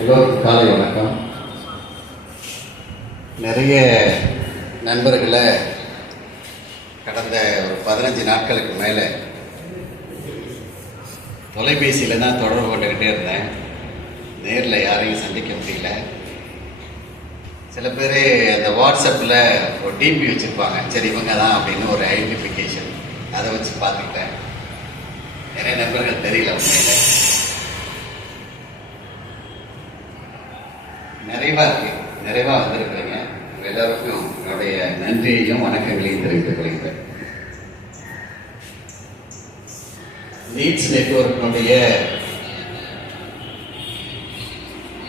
எல்லோருக்கும் காலை வணக்கம். நிறைய நண்பர்களை கடந்த ஒரு 15 நாட்களுக்கு மேலே தொலைபேசியில் தான் தொடர்பு கொண்டுக்கிட்டே இருந்தேன். நேரில் யாரையும் சந்திக்க முடியல. சில பேர் அந்த வாட்ஸ்அப்பில் ஒரு டிபி வச்சுருப்பாங்க, சரி இவங்க தான் அப்படின்னு ஒரு ஐடென்டிஃபிகேஷன், அதை வச்சு பார்த்துக்கிட்டேன். நிறைய நண்பர்கள் தெரியல, உண்மையில் நிறைவாக வந்திருக்கிறீங்க. எல்லாருக்கும் என்னுடைய நன்றியையும் வணக்கங்களையும் தெரிவித்துக் கொள்கிறேன். நீட்ஸ் நெட்வொர்க்கினுடைய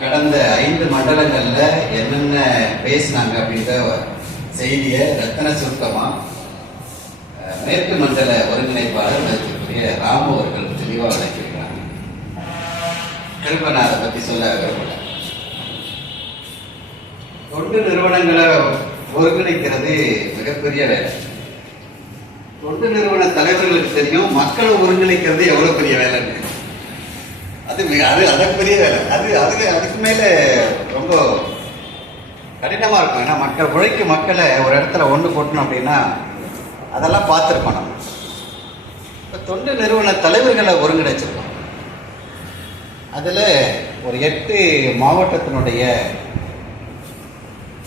கடந்த 5 மண்டலங்களில் என்னென்ன பேசினாங்க அப்படின்ற செய்தியை ரத்தன சுருக்கமா மேற்கு மண்டல ஒருங்கிணைப்பாளர் மதிப்பிற்குரிய ராமு அவர்கள் தெளிவாக விளக்கியிருக்கிறாங்க. திரும்ப நான் அதை பற்றி சொல்ல விரும்பல. தொண்டு நிறுவனங்களை ஒருங்கிணைக்கிறது மிகப்பெரிய வேலை. தொண்டு நிறுவன தலைவர்களுக்கு தெரியும் மக்களை ஒருங்கிணைக்கிறது எவ்வளவு பெரிய வேலைன்னு. அது பெரிய வேலை. அதுக்கு மேல ரொம்ப கடினமா இருக்கும். ஏன்னா மக்கள் உழைக்கும் மக்களை ஒரு இடத்துல ஒன்று போட்டணும் அப்படின்னா அதெல்லாம் பார்த்துருக்கோம். நம்ம இப்போ தொண்டு நிறுவன தலைவர்களை ஒருங்கிணைச்சிருக்கோம். அதில் ஒரு 8 மாவட்டத்தினுடைய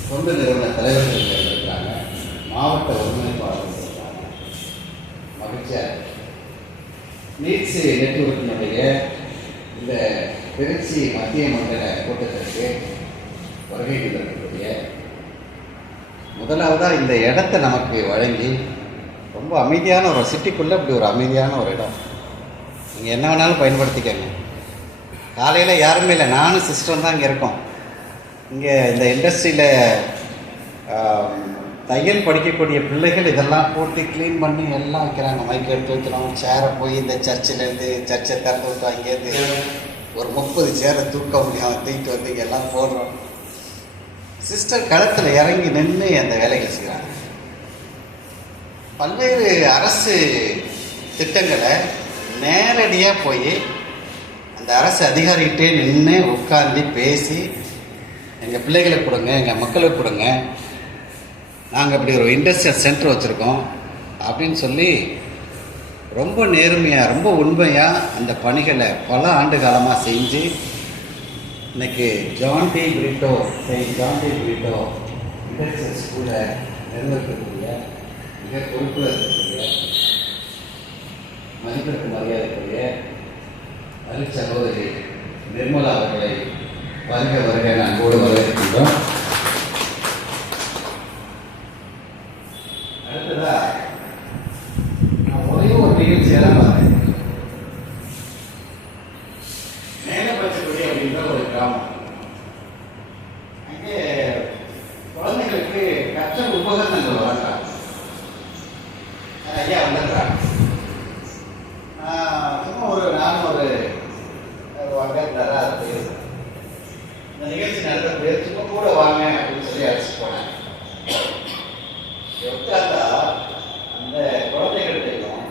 தொண்டு நிறுவன தலைவர்கள் இருக்கிறாங்க, மாவட்ட ஒருங்கிணைப்பாளர்கள் இருக்கிறாங்க. மகிழ்ச்சியாக நீட்ஸ் நெட்வொர்க்கினுடைய இந்த திருச்சி மத்திய மண்டல கூட்டத்திற்கு வருகை தரக்கூடிய முதலாவதாக இந்த இடத்தை நமக்கு வழங்கி ரொம்ப அமைதியான ஒரு சிட்டிக்குள்ளே இப்படி ஒரு அமைதியான ஒரு இடம், நீங்கள் என்ன வேணாலும் பயன்படுத்திக்கங்க. காலையில் யாருமே இல்லை, நானும் சிஸ்டரும் தான் இங்கே இருக்கோம். இங்கே இந்த இண்டஸ்ட்ரியில் தையல் படிக்கக்கூடிய பிள்ளைகள் இதெல்லாம் போட்டு க்ளீன் பண்ணி எல்லாம் வைக்கிறாங்க. மைக் எடுத்து வைக்கிறோம், சேரை போய் இந்த சர்ச்சிலேருந்து சர்ச்சை திறந்து விட்டு அங்கேருந்து ஒரு 30 சேரை தூக்க முடியும் தூக்கிட்டு வந்து இங்கே எல்லாம் போடுறோம். சிஸ்டர் களத்தில் இறங்கி நின்று அந்த வேலைகள் செய்கிறாங்க. பல்வேறு அரசு திட்டங்களை நேரடியாக போய் அந்த அரசு அதிகாரிகிட்டே நின்று உட்காந்து பேசி, எங்கள் பிள்ளைகளுக்கு கொடுங்க, எங்கள் மக்களுக்கு கொடுங்க, நாங்கள் இப்படி ஒரு இண்டஸ்ட்ரியல் சென்டர் வச்சுருக்கோம் அப்படின்னு சொல்லி ரொம்ப நேர்மையாக ரொம்ப உண்மையாக அந்த பணிகளை பல ஆண்டு காலமாக செஞ்சு இன்னைக்கு ஜான் டி பிரிட்டோ இண்டஸ்ட்ரியல் ஸ்கூலை நிர்வகிக்கக்கூடிய மிக பொறுப்பில் இருக்கக்கூடிய மனிதருக்கு மரியாதைக்குரிய சகோதரி நிர்மலா அவர்களை வருக நான் கூட வரவேற்கின்றோம். அடுத்ததா நான் ஒரே ஒரு நிகழ்ச்சியெல்லாம் பார்த்தேன். மேலப்பச்சக்குடி அப்படின்ற ஒரு கிராமம், அங்கே குழந்தைகளுக்கு கற்றல் உபகரணங்கள் வழங்குறாங்க. ஐயா வந்துடுறாங்க. நானும் ஒரு இந்த நிகழ்ச்சி நடத்த பேருக்கு கூட வாங்க அப்படின்னு சொல்லி அழைச்சி போனேன். உட்கார்ந்தா அந்த குழந்தைகள்கிட்டையும்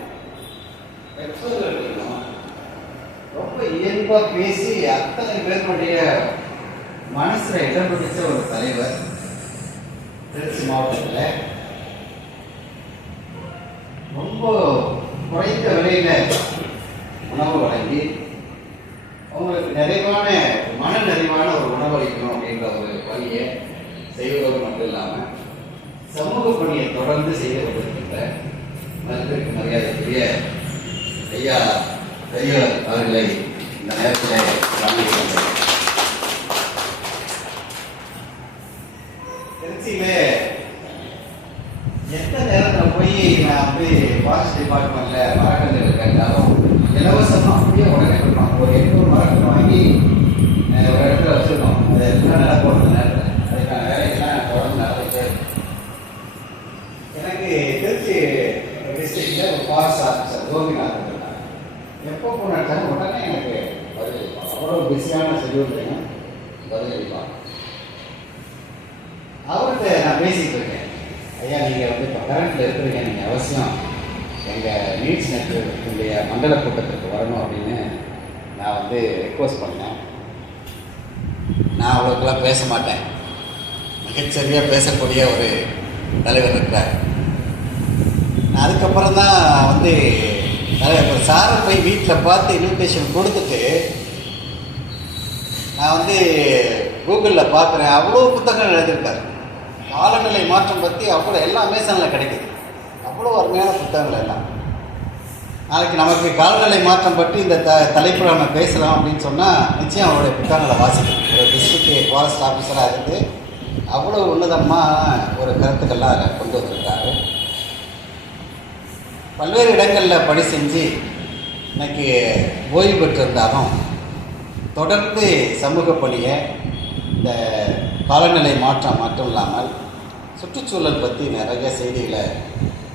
பெற்றோர்கள்கிட்டையும் ரொம்ப இயல்பாக பேசி அத்தனை பேருடைய மனசுல இடம் பிடிச்ச ஒரு தலைவர் திருச்சி மாவட்டத்தில் ரொம்ப குறைந்த விலையில உணவு வழங்கி அவங்களுக்கு நிறைவான மன நிறைவான ஒரு உணவளிக்கணும் அப்படின்ற ஒரு பணியை செய்வதோடு மட்டும் இல்லாமல் சமூக பணியை தொடர்ந்து செய்து கொண்டிருக்கின்ற மதிப்பிற்கு மரியாதைக்குரிய ஐயா பெரியவர் அவர்களை இந்த நேரத்தில் வழங்குகின்றனர். திருச்சியில எந்த நேரத்தில் போய் நான் வந்து ஃபாரஸ்ட் டிபார்ட்மெண்ட்ல மரக்கன்றுகள் கேட்டாலும் இலவசமாக அப்படியே உடனே கொடுப்பாங்க. ஒரு 800 மரக்கன்று வாங்கி ஒரு இடத்துல வச்சுருக்கோம். அது எல்லாம் நடக்கும். நேரத்தில் அதுக்கான வேலைகள்லாம் தொடர்ந்து நடந்துட்டு எனக்கு திருச்சி டிஸ்ட்ரிக்டில் ஒரு ஃபாரஸ்ட் ஆஃபீஸர் கோபிநாத் இருந்தாங்க. எப்போ போனாலும் உடனே எனக்கு பதிலளிப்பாங்க. அவ்வளோ பிஸியான ஷெட்யூல்லையும் பதிலளிப்பாங்க. அவர்கிட்ட நான் பேசிகிட்டு இருக்கேன், ஐயா நீங்கள் வந்து இப்போ கரண்ட்டில் இருக்கிறீங்க, நீங்கள் அவசியம் எங்கள் நீட்ஸ் நெட்வொர்க்குடைய மண்டல கூட்டத்திற்கு வரணும் அப்படின்னு நான் வந்து ரெக்வஸ்ட் பண்ணேன். நான் அவ்வளோக்கெல்லாம் பேச மாட்டேன். மிகச்சரியாக பேசக்கூடிய ஒரு தலைவர் இருக்கிறார். நான் அதுக்கப்புறம் தான் வந்து தலைவர் சாரை போய் வீட்டில் பார்த்து இன்விடேஷன் கொடுத்துட்டு நான் வந்து கூகுளில் பார்க்குறேன். அவ்வளோ புத்தகங்கள் எழுதியிருக்காரு. காலநிலை மாற்றம் பற்றி அவ்வளோ எல்லா அமேசானில் கிடைக்குது. அவ்வளோ அருமையான புத்தகங்கள் எல்லாம். நாளைக்கு நமக்கு காலநிலை மாற்றம் பற்றி இந்த தலைப்பில் நம்ம பேசலாம் அப்படின்னு சொன்னால் நிச்சயம் அவருடைய புத்தகங்களை வாசிக்கணும். ஒரு டிஸ்ட்ரிக்ட் ஃபாரஸ்ட் ஆஃபீஸராக இருந்து அவ்வளோ உன்னதமாக ஒரு கருத்துக்கள்லாம் அதில் கொண்டு வந்திருக்காரு. பல்வேறு இடங்களில் பணி செஞ்சு இன்னைக்கு ஓய்வு பெற்றிருந்தாலும் தொடர்ந்து சமூக பணியை இந்த காலநிலை மாற்றம் மட்டும் இல்லாமல் சுற்றுச்சூழல் பற்றி நிறைய செய்திகளை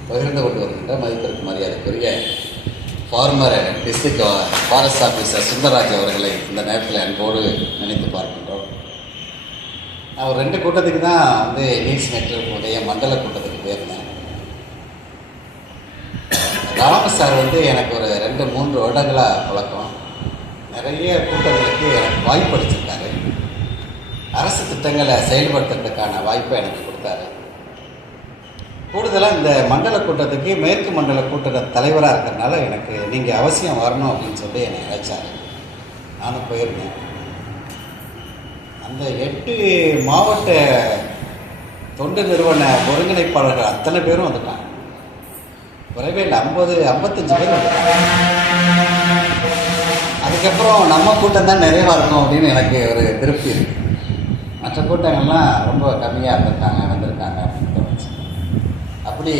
பகிர்ந்து கொண்டு வருகின்ற மதிப்பிற்கு மரியாதைக்குரிய former district forest officer Sundararaj அவர்களை இந்த நேரத்தில் அன்போடு நினைத்து பார்க்கின்றோம். நான் ஒரு 2 கூட்டத்துக்கு தான் வந்து நீட்ஸ் நெட்வொர்க்குடைய மண்டல கூட்டத்துக்கு போயிருந்தேன். ராம சார் வந்து எனக்கு ஒரு 2-3 வருடங்களாக பழக்கம். நிறைய கூட்டங்களுக்கு எனக்கு வாய்ப்பு அளிச்சிருக்காரு. அரசு திட்டங்களை செயல்படுத்துறதுக்கான வாய்ப்பை எனக்கு கொடுத்தாரு. கூடுதலாக இந்த மண்டல கூட்டத்துக்கு மேற்கு மண்டல கூட்ட தலைவராக இருக்கிறதுனால எனக்கு நீங்கள் அவசியம் வரணும் அப்படின்னு சொல்லி என்னை அழைச்சார். நானும் போயிருந்தேன். அந்த 8 மாவட்ட தொண்டு நிறுவன ஒருங்கிணைப்பாளர்கள் அத்தனை பேரும் வந்துட்டாங்க. குறைவே இல்லை, 50-55 பேர் வந்துட்டாங்க. அதுக்கப்புறம் நம்ம கூட்டம் தான் நிறைவாக இருக்கும் அப்படின்னு எனக்கு ஒரு திருப்தி இருக்குது. மற்ற கூட்டங்கள்லாம் ரொம்ப கம்மியாக வந்திருக்காங்க அப்படின்னு தோணுச்சு. அப்படி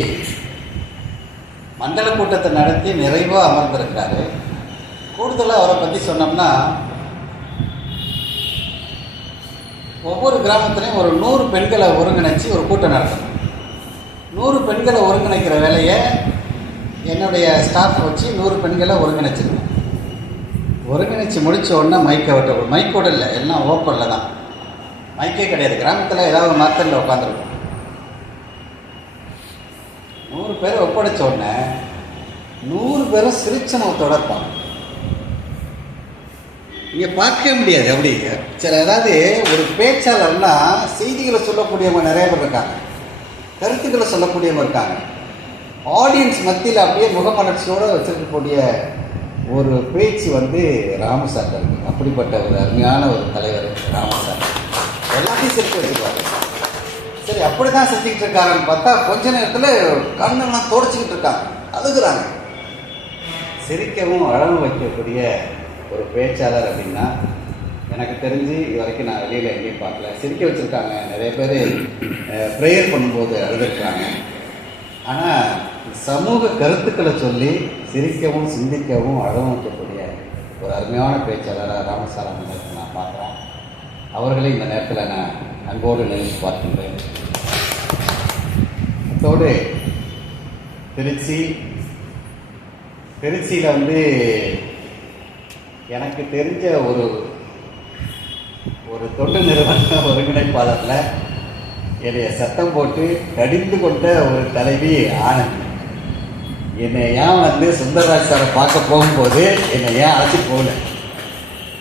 மண்டல கூட்டத்தை நடத்தி நிறைவாக அமர்ந்திருக்கிறாரு. கூடுதலாக அவரை பற்றி சொன்னோம்னா ஒவ்வொரு கிராமத்துலேயும் ஒரு 100 பெண்களை ஒருங்கிணைச்சி ஒரு கூட்டம் நடத்தணும். 100 பெண்களை ஒருங்கிணைக்கிற வேலையை என்னுடைய ஸ்டாஃப் வச்சு 100 பெண்களை ஒருங்கிணைச்சிருக்கேன். ஒருங்கிணைச்சி முடித்த உடனே மைக்கோட இல்லை, எல்லாம் ஓப்பனில் தான். மைக்கே கிடையாது. கிராமத்தில் ஏதாவது மரத்தில் உட்காந்துருக்கும். 100 பேரை ஒப்படைச்ச உடனே 100 பேரும் சிரிச்ச முகத்தோட இருப்பாங்க. இங்கே பார்க்கவே முடியாது. அப்படி சரி, அதாவது ஒரு பேச்சாளர்னா செய்திகளை சொல்லக்கூடியவங்க நிறைய பேர் இருக்காங்க, கருத்துக்களை சொல்லக்கூடியவங்க இருக்காங்க. ஆடியன்ஸ் மத்தியில் அப்படியே முகமலர்ச்சியோடு வச்சிருக்கக்கூடிய ஒரு பேச்சு வந்து ராமசார் இருக்கு. அப்படிப்பட்ட ஒரு அருமையான ஒரு தலைவர் ராமசார். எல்லாத்தையும் சிரிக்க வச்சுருக்காரு. சரி, அப்படி தான் செஞ்சுக்கிட்டு இருக்காங்கன்னு பார்த்தா கொஞ்ச நேரத்தில் கண்ணெல்லாம் தொடச்சிக்கிட்டு இருக்காங்க, அழுகுறாங்க. சிரிக்கவும் அழகு வைக்கக்கூடிய ஒரு பேச்சாளர் அப்படின்னா எனக்கு தெரிஞ்சு இது வரைக்கும் நான் வெளியில் எங்கேயும் பார்க்கல. சிரிக்க வச்சுருக்காங்க. நிறைய பேர் ப்ரேயர் பண்ணும்போது அழுதுருக்காங்க. ஆனால் சமூக கருத்துக்களை சொல்லி சிரிக்கவும் சிந்திக்கவும் அழகும் வைக்கக்கூடிய ஒரு அருமையான பேச்சாளராக ராமசார் அவர்களுக்கு நான் பார்க்குறேன். அவர்களை இந்த நேரத்தில் நான் அன்போடு நினைத்து பார்க்கின்றேன். அதோடு திருச்சியில் வந்து எனக்கு தெரிஞ்ச ஒரு தொண்டு நிறுவன ஒருங்கிணைப்பாளரில் என்னைய சத்தம் போட்டு கடிந்து கொண்ட ஒரு தலைவி ஆனந்த். என்னை ஏன் வந்து சுந்தரராஜ் சாரை பார்க்க போகும்போது என்னை ஏன் அழைச்சிட்டு போகல?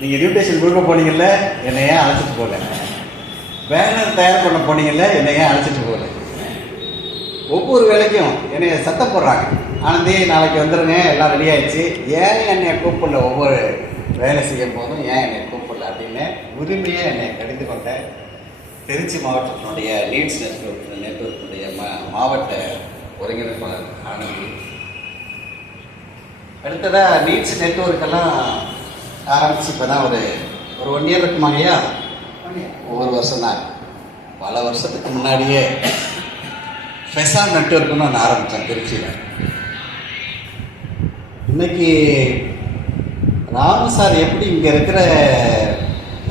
நீங்கள் இன்விடேஷன் கொடுக்க போனீங்கல்ல, என்னை ஏன் அழைச்சிட்டு போகல? பேனர் தயார் பண்ண போனீங்கல்ல, என்னை ஏன் அழைச்சிட்டு போகல? ஒவ்வொரு வேலைக்கும் என்னை சத்தம் போடுறாங்க. ஆனந்தி நாளைக்கு வந்துடுங்க, எல்லாம் ரெடி ஆயிடுச்சு. ஏன் என்னை கூப்பிடல? ஒவ்வொரு வேலை செய்யும் போதும் ஏன் என்னை கூப்பிடல அப்படின்னு உரிமையை என்னை கடிந்து கொண்ட திருச்சி மாவட்டத்தினுடைய நீட்ஸ் நெட்வொர்க்குடைய மாவட்ட ஒருங்கிணைப்பாளர் ஆனந்தி. அடுத்ததாக நீட்ஸ் நெட்வொர்க்கெல்லாம் ஆரம்பித்து இப்போ தான் ஒரு 1 இயர் இருக்குமாங்கய்யா. ஒவ்வொரு வருஷம் தான். பல வருஷத்துக்கு முன்னாடியே ஃபெசான் நெட்வொர்க்குன்னு ஒன்று ஆரம்பித்தேன் திருச்சியில். இன்னைக்கு ராமசார் எப்படி இங்கே இருக்கிற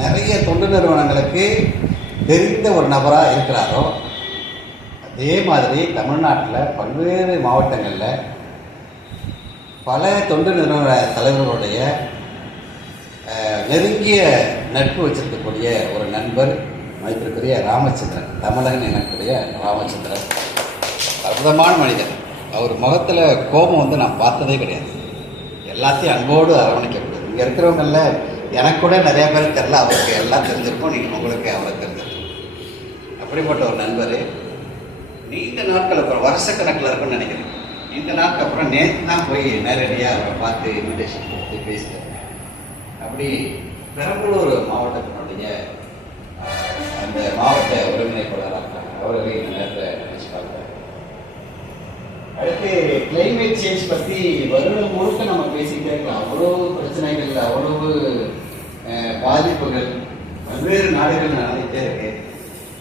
நிறைய தொண்டு நிறுவனங்களுக்கு தெரிந்த ஒரு நபராக இருக்கிறாரோ அதே மாதிரி தமிழ்நாட்டில் பல்வேறு மாவட்டங்களில் பல தொண்டு நிறுவன தலைவர்களுடைய நெருங்கிய நட்பு வச்சிருக்கக்கூடிய ஒரு நண்பர் மதிப்பிற்குரிய ராமச்சந்திரன். தமிழகன் எனக்குரிய ராமச்சந்திரன் அற்புதமான மனிதன். அவர் முகத்தில் கோபம் வந்து நான் பார்த்ததே கிடையாது. எல்லாத்தையும் அன்போடு அரவணைக்கப்படுது. இங்கே இருக்கிறவங்களில் எனக்கு கூட நிறைய பேருக்கு தெரில, அவருக்கு எல்லாம் தெரிஞ்சிருக்கும், நீங்கள் உங்களுக்கு அவரை தெரிஞ்சிருக்கும். அப்படிப்பட்ட ஒரு நண்பர் நீண்ட நாட்கள் அப்புறம் வருஷக்கணக்கில் இருக்குன்னு நினைக்கிறேன். நீண்ட நாட்கள் அப்புறம் நேற்று தான் போய் நேரடியாக அவரை பார்த்து இன்விடேஷன் கொடுத்து பேசிட்டேன். அப்படி பெரம்பலூர் மாவட்டத்தினுடைய அந்த மாவட்ட ஒருங்கிணைப்பாளராக அவர்களை இந்த நேரத்தில் நினைச்சு பார்க்குறேன். அடுத்து கிளைமேட் சேஞ்ச் பற்றி வருடம் முழுக்க நம்ம பேசிக்கிட்டே இருக்கலாம். அவ்வளவு பிரச்சனைகள், அவ்வளவு பாதிப்புகள் பல்வேறு நாடுகள் நடந்துகிட்டே இருக்கு.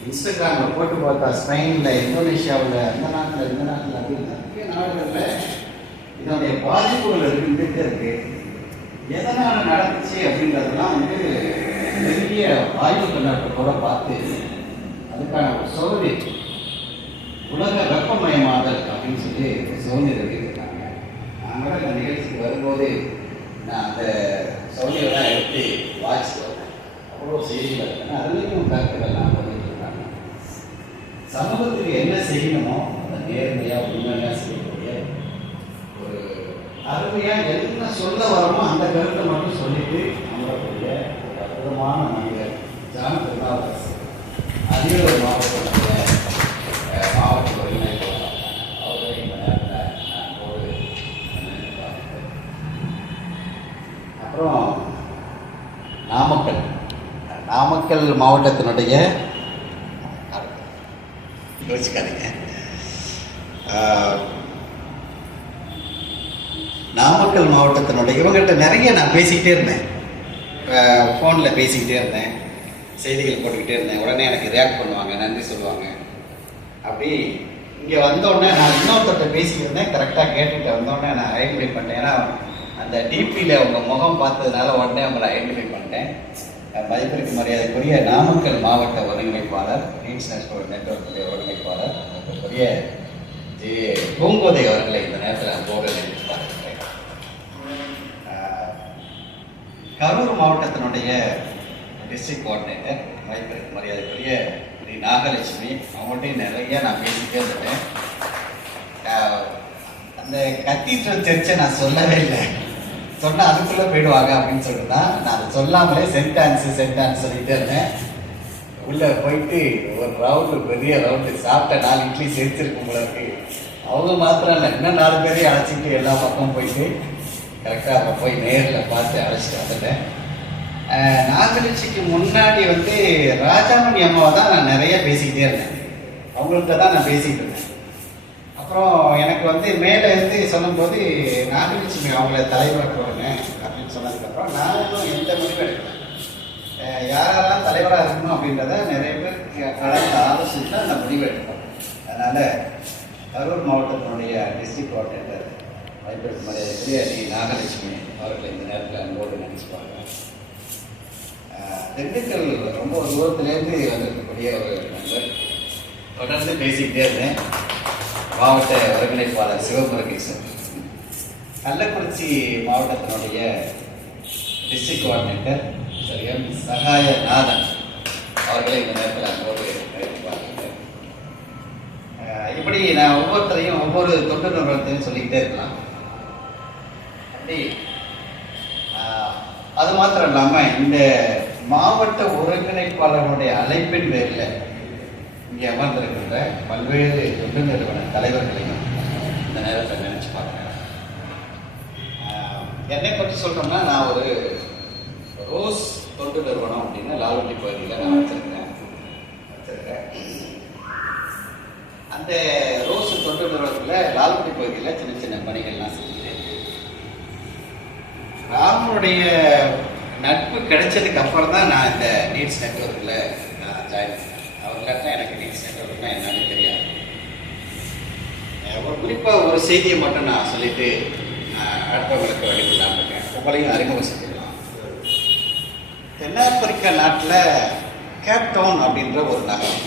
இன்ஸ்டாகிராமில் போட்டு பார்த்தா ஸ்பெயினில், இந்தோனேஷியாவில், இந்த நாட்டில், இந்த நாட்டில் அப்படின்னு நிறைய நாடுகளில் இதனுடைய பாதிப்புகள் இருந்துகிட்டே இருக்கு. எதனால் நடந்துச்சு அப்படின்றதெல்லாம் பெரிய ஆய்வு கண்ணோட்டத்தோட பார்த்து அதுக்கான ஒரு சோதனை உலக வெப்பமயமாதல் அப்படின்னு சொல்லி சோதனை எழுதியிருக்காங்க. நாங்கள் இந்த நிகழ்ச்சிக்கு வரும்போது நான் அந்த சோதனையெல்லாம் எடுத்து வாட்ச் வருவேன். அவ்வளோ செய்திகள் இருக்குன்னா அதுலேயும் கருத்துக்கள்லாம் பண்ணிட்டுருக்காங்க. சமூகத்துக்கு என்ன செய்யணுமோ அதை நேர்மையாக உண்மையாக செய்யக்கூடிய ஒரு அருமையாக என்ன சொல்ல வரமோ அந்த கருத்தை மட்டும் சொல்லிட்டு நம்மளுடைய ஒரு அற்புதமான மனிதர் ஜான் திருநாவுக்கரசு அரியலூர் மாவட்டத்தினுடைய மாவட்ட ஒருங்கிணைப்பாளர் அவரை இந்த நேரத்தில் நான் போது. அப்புறம் நாமக்கல் மாவட்டத்தினுடைய யோசிக்காதீங்க, நாமக்கல் மாவட்டத்தினுடைய இவங்கள்ட்ட நிறைய நான் பேசிக்கிட்டே இருந்தேன். ஃபோனில் பேசிக்கிட்டே இருந்தேன், செய்திகள் போட்டுக்கிட்டே இருந்தேன். உடனே எனக்கு ரியாக்ட் பண்ணுவாங்க, நன்றி சொல்லுவாங்க. அப்படி இங்கே வந்தோடனே நான் இன்னொருத்தட்ட பேசிக்கிருந்தேன், கரெக்டாக கேட்டுட்டு வந்தோடனே நான் ஐடென்டிஃபை பண்ணேன். ஏன்னா அந்த டிபியில் உங்கள் முகம் பார்த்ததுனால உடனே அவங்களை ஐடென்டிஃபை பண்ணிட்டேன். மதிப்பிற்கு மரியாதைக்குரிய நாமக்கல் மாவட்ட ஒருங்கிணைப்பாளர், நீட்ஸ் நேஷனல் நெட்வொர்க்குடைய ஒருங்கிணைப்பாளர் பெரிய பூங்கோதை அவர்களை இந்த நேரத்தில் அன்போடு நினைத்து பார்க்கிறேன். கரூர் மாவட்டத்தினுடைய டிஸ்ட்ரிக்ட் கோஆர்டினேட்டர், மதிப்பிற்கு மரியாதைக்குரிய ஸ்ரீ நாகலட்சுமி, அவங்கள்ட்டையும் நிறைய நான் பேசிக்கிட்டே இருந்தேன். அந்த கத்தீட்ரல் சர்ச்சை நான் சொல்லவே இல்லை, சொன்னால் அதுக்குள்ளே போயிடுவாங்க அப்படின்னு சொல்லிட்டு தான் நான் அதை சொல்லாமலே சென்டான்ஸ் சொல்லிகிட்டே இருந்தேன். உள்ளே போயிட்டு ஒரு ரவுண்டு, பெரிய ரவுண்டு சாப்பிட்ட 4 இட்லி சேர்த்துருக்கும் போல இருக்கு. அவங்க மாத்திரம் இல்லை, இன்னும் 4 பேரையும் அழைச்சிட்டு எல்லா பக்கமும் போயிட்டு கரெக்டாக அப்போ போய் நேரில் பார்த்து அழைச்சிட்டு வந்துட்டேன். நாகலட்சிக்கு முன்னாடி ராஜாமணி அம்மாவை தான் நான் நிறைய பேசிக்கிட்டே இருந்தேன். அவங்கள்ட்ட தான் நான் பேசிக்கிட்டு இருந்தேன். அப்புறம் எனக்கு மேலே சொல்லும்போது நாகலட்சுமி அவங்கள தலைவராக வருங்க அப்படின்னு சொன்னதுக்கப்புறம் நானும் எந்த முடிவும் எடுக்கிறேன். யாரெல்லாம் தலைவராக இருக்கணும் அப்படின்றத நிறைய பேர் கலந்து ஆலோசித்து அந்த முடிவு எடுப்போம். அதனால் கரூர் மாவட்டத்தினுடைய டிஸ்ட்ரிக்ட் கோஆர்டினேட்டர் மதிப்பிற்கு மரியாதைக்குரிய ஸ்ரீ நாகலட்சுமி அவர்களை இந்த நேரத்தில் அன்போடு நினைச்சுப்பாங்க. திண்டுக்கல் ரொம்ப தூரத்திலேருந்து வந்திருக்கக்கூடிய ஒரு நண்பர், தொடர்ந்து பேசிக்கிட்டே இருந்தேன். மாவட்ட ஒருங்கிணைப்பாளர் சிவமுருகேசன், கள்ளக்குறிச்சி மாவட்டத்தினுடைய டிஸ்ட்ரிக்ட் கோஆர்டினேட்டர் எம் சகாயநாதன் அவர்களை இந்த நேரத்தில் அன்போடு பார்க்கிறேன். இப்படி நான் ஒவ்வொருத்தரையும் ஒவ்வொரு தொண்டு நிறுவனத்தையும் சொல்லிக்கிட்டே இருக்கலாம். அப்படி அது மாத்திரம் இல்லாமல் இந்த மாவட்ட ஒருங்கிணைப்பாளர்களுடைய அழைப்பின் பேரில் இங்கே அமர்ந்திருக்கின்ற பல்வேறு தொண்டு நிறுவன தலைவர்களையும் இந்த நேரத்தில் நினைச்சு பார்க்குறேன். என்னை பற்றி சொல்கிறோம்னா, நான் ஒரு ரோஸ் தொண்டு நிறுவனம் அப்படின்னு லால்குடி பகுதியில் நான் வச்சிருக்கேன். அந்த ரோஸ் தொண்டு நிறுவனத்தில் லால்குடி பகுதியில் சின்ன சின்ன பணிகள்லாம் செஞ்சுட்டு ராமனுடைய நட்பு கிடைச்சதுக்கு அப்புறம் தான் நான் இந்த நீட்ஸ் நெட்வொர்க்கில் ஜாயின் பண்ணேன். அவர்கிட்ட எனக்கு நீட்ஸ் நெட்வொர்க்னா என்னன்னு தெரியாது. ஒரு குறிப்பாக ஒரு செய்தியை மட்டும் நான் சொல்லிட்டு அடுத்தவங்களுக்கு வழிவிடலாம் இருக்கேன். உங்களையும் அறிமுகம் செஞ்சிடலாம். தென்னாப்பிரிக்கா நாட்டில் கேப்டவுன் அப்படின்ற ஒரு நகரம்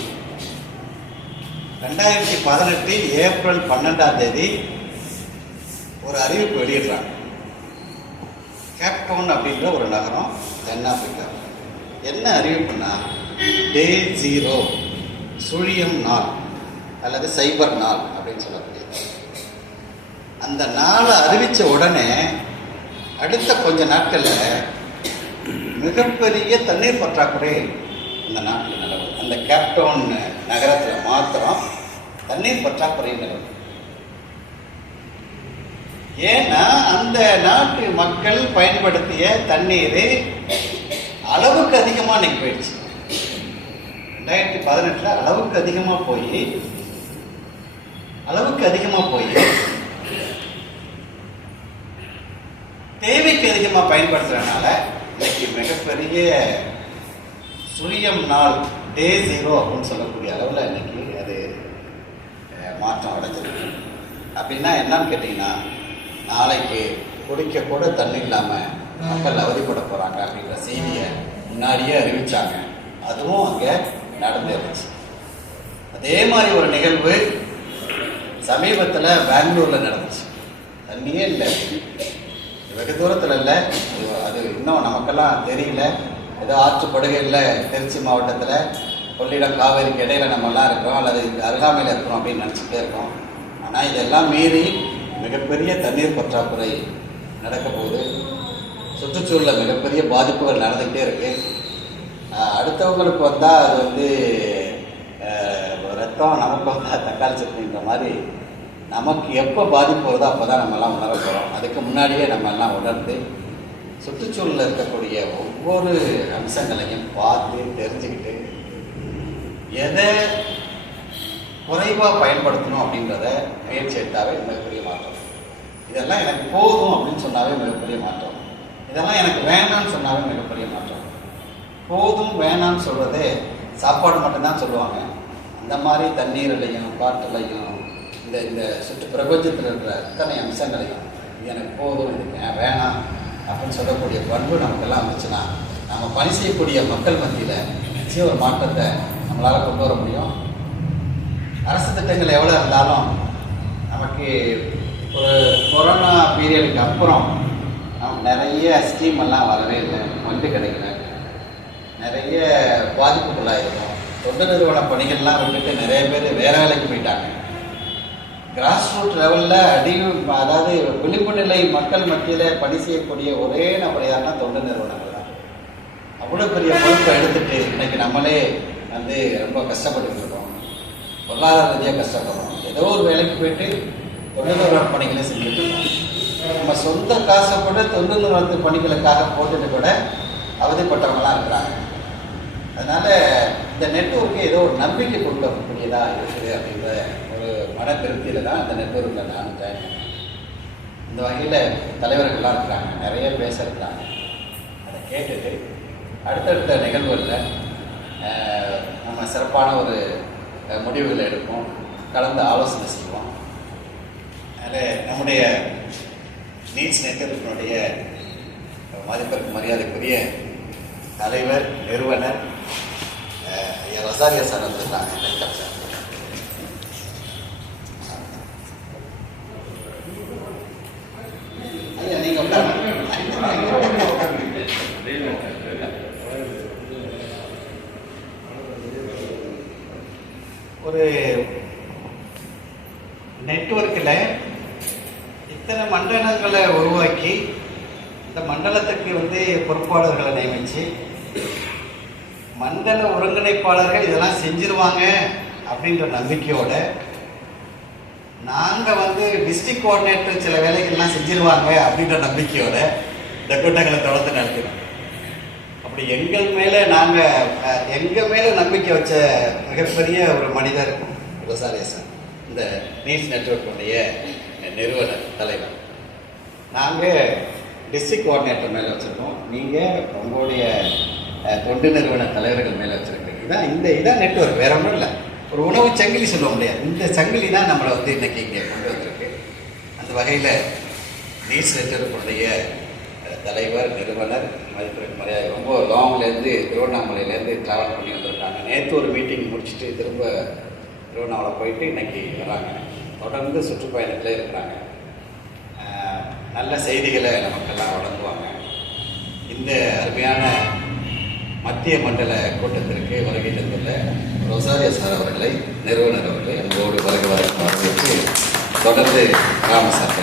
2018 ஏப்ரல் 12 ஒரு அறிவிப்பு வெளியிடுறாங்க. கேப்டவுன் அப்படின்ற ஒரு நகரம் தென்னாப்பிரிக்கா. என்ன அறிவிப்புனா, டே 0 சுழியம் நாள் அல்லது சைபர் நாள் அப்படின்னு சொல்லக்கூடியது. அந்த நாளை அறிவித்த உடனே அடுத்த கொஞ்ச நாட்களில் மிகப்பெரிய தண்ணீர் பற்றாக்குறை இந்த நாட்டில் நிலவு. அந்த கேப்டவுன் நகரத்தில் மாத்திரம் தண்ணீர் பற்றாக்குறை நிலவு. ஏன்னா அந்த நாட்டு மக்கள் பயன்படுத்திய தண்ணீர் அளவுக்கு அதிகமாக இன்னைக்கு போயிடுச்சு. 2018 அளவுக்கு அதிகமாக போய் தேவைக்கு அதிகமாக பயன்படுத்துறதுனால இன்னைக்கு மிகப்பெரிய சுழியம் நாள் டே 0 அப்படின்னு சொல்லக்கூடிய அளவில் இன்னைக்கு அது மாற்றம் அடைஞ்சிருக்கு. அப்படின்னா என்னன்னு கேட்டிங்கன்னா, நாளைக்கு குடிக்க கூட தண்ணி இல்லாமல் மக்கள் அவதிப்பட போகிறாங்க அப்படின்ற செய்தியை முன்னாடியே அறிவித்தாங்க. அதுவும் அங்கே நடந்துருச்சு. அதே மாதிரி ஒரு நிகழ்வு சமீபத்தில் பெங்களூரில் நடந்துச்சு. தண்ணியே இல்லை, வெகு தூரத்தில் இல்லை, அது இன்னும் நமக்கெல்லாம் தெரியல. ஏதோ ஆற்றுப்படுகையில் திருச்சி மாவட்டத்தில் கொள்ளிடம் காவேரிக்கு இடையில நம்மெல்லாம் இருக்கிறோம் அல்லது அருகாமையில் இருக்கிறோம் அப்படின்னு நினச்சிட்டே இருக்கோம். ஆனால் இதெல்லாம் மீறி மிகப்பெரிய தண்ணீர் பற்றாக்குறை நடக்க போகுது. சுற்றுச்சூழலில் மிகப்பெரிய பாதிப்புகள் நடந்துக்கிட்டே இருக்கு. அடுத்தவங்களுக்கு வந்தால் அது வந்து ரத்தம், நமக்கு வந்தால் தக்காளி சட்னின்ற மாதிரி நமக்கு எப்போ பாதிப்பு வருதோ அப்போ தான் நம்மெல்லாம் உணர போகிறோம். அதுக்கு முன்னாடியே நம்மெல்லாம் உணர்ந்து சுற்றுச்சூழலில் இருக்கக்கூடிய ஒவ்வொரு அம்சங்களையும் பார்த்து தெரிஞ்சுக்கிட்டு எதை குறைவாக பயன்படுத்தணும் அப்படின்றத முயற்சி எடுத்தாவே மிகப்பெரிய மாற்றம். இதெல்லாம் எனக்கு போதும் அப்படின்னு சொன்னாவே மிகப்பெரிய மாற்றம். இதெல்லாம் எனக்கு வேணான்னு சொன்னாவே மிகப்பெரிய மாற்றம். போதும் வேணான்னு சொல்கிறதே சாப்பாடு மட்டும்தான் சொல்லுவாங்க. அந்த மாதிரி தண்ணீரிலையும் காற்றுலையும் இந்த சுற்று பிரபஞ்சத்தில் இருக்கிற அத்தனை அம்சங்களையும் எனக்கு போதும், இது வேணாம் அப்படின்னு சொல்லக்கூடிய பண்பு நமக்கெல்லாம் வந்துச்சுன்னா நம்ம பணி செய்யக்கூடிய மக்கள் மத்தியில் நிச்சயம் ஒரு மாற்றத்தை நம்மளால் கொண்டு வர முடியும். அரசு திட்டங்கள் எவ்வளோ இருந்தாலும் நமக்கு ஒரு கொரோனா பீரியடுக்கு அப்புறம் நமக்கு நிறைய ஸ்கீம் எல்லாம் வரவே இல்லை, ஃபண்டு கிடைக்கல, நிறைய பாதிப்புகளாயிருக்கும். தொண்டு நிறுவன பணிகள்லாம் விட்டுட்டு நிறைய பேர் வேற வேலைக்கு போயிட்டாங்க. கிராஸ் ரூட் லெவலில் அதாவது விளிம்பு நிலை மக்கள் மத்தியில் பணி செய்யக்கூடிய ஒரே நபர் யாருன்னா தொண்டு நிறுவனங்கள் தான். அவ்வளோ பெரிய பொறுப்பை எடுத்துட்டு இன்னைக்கு நம்மளே வந்து ரொம்ப கஷ்டப்பட்டு இருக்கோம், பொருளாதார ரீதியாக கஷ்டப்படுறோம். ஏதோ ஒரு வேலைக்கு போயிட்டு தொண்டு நிறுவன பணிகளை செஞ்சுட்டு நம்ம சொந்த காசை கூட தொண்டு நிறுவனத்து பணிகளுக்காக போட்டுட்டு கூட அவதிப்பட்டவங்களாம் இருக்கிறாங்க. அதனால இந்த நெட்வொர்க்கு ஏதோ ஒரு நம்பிக்கை கொடுக்கக்கூடியதாக இருக்குது அப்படின்ற ஒரு மன திருப்தியில் தான் இந்த நெட்வொர்க்கில் நான் ஜாயின் பண்ணேன். இந்த வகையில் தலைவர்கள்லாம் இருக்கிறாங்க, நிறைய பேசுகிறாங்க. அதை கேட்டுட்டு அடுத்தடுத்த நிகழ்வுகளில் நம்ம சிறப்பான ஒரு முடிவுகளை எடுப்போம், கலந்து ஆலோசனை செய்வோம். அதில் நம்முடைய நீட்ஸ் நெட்வொர்க்கினுடைய மதிப்பிற்கு மரியாதைக்குரிய தலைவர் நிறுவனர் ரொசாரியோ சார் வந்துருக்காங்க. Welcome sir. ஐயா நீங்கள் ஒரு நெட்வொர்க்கில் இத்தனை மண்டலங்களை உருவாக்கி இந்த மண்டலத்துக்கு வந்து பொறுப்பாளர்களை நியமித்து மண்டல ஒருங்கிணைப்பாளர்கள் இதெல்லாம் செஞ்சிருவாங்க அப்படின்ற நம்பிக்கையோட நாங்கள் வந்து டிஸ்ட்ரிக்ட் கோஆர்டினேட்டர் சில வேலைகள்லாம் செஞ்சிருவாங்க அப்படின்ற நம்பிக்கையோட இந்த கூட்டங்களை தொடர்ந்து நடத்துகிறோம். அப்படி எங்கள் மேலே நம்பிக்கை வச்ச மிகப்பெரிய ஒரு மனிதர் ரொசாரியோ சார், இந்த நீட்ஸ் நெட்வொர்க்குடைய நிறுவனர் தலைவர். நாங்கள் டிஸ்ட்ரிக்ட் கோஆர்டினேட்டர் மேலே வச்சுருக்கோம், நீங்கள் உங்களுடைய தொண்டு நிறுவன தலைவர்கள் மேலே வச்சுருக்கீங்க. இதான் நெட்வொர்க், வேற ஒன்றும் இல்லை. ஒரு உணவு சங்கிலி சொல்ல முடியாது, இந்த சங்கிலி தான் நம்மளை வந்து இன்றைக்கி இங்கே கொண்டு வந்திருக்கு. அந்த வகையில் நீட்ஸ் நெட்வொர்க்குடைய தலைவர் நிறுவனர் மதிப்பிற்கு மரியாதை ரொம்ப லாங்லேருந்து திருவண்ணாமலையிலேருந்து ட்ராவல் பண்ணி வந்திருக்காங்க. நேற்று ஒரு மீட்டிங் முடிச்சுட்டு திரும்ப திருவண்ணாமலை போயிட்டு இன்றைக்கி வராங்க. தொடர்ந்து சுற்றுப்பயணத்தில் இருக்கிறாங்க. நல்ல செய்திகளை நமக்கெல்லாம் வழங்குவாங்க. இந்த அருமையான மத்திய மண்டல கூட்டத்திற்கு வருகை தந்துள்ள ரொசாரியோ சார் அவர்களை, நிறுவனர் அவர்களை அன்போடு வருகை வரவேற்று தொடர்ந்து ராமசார்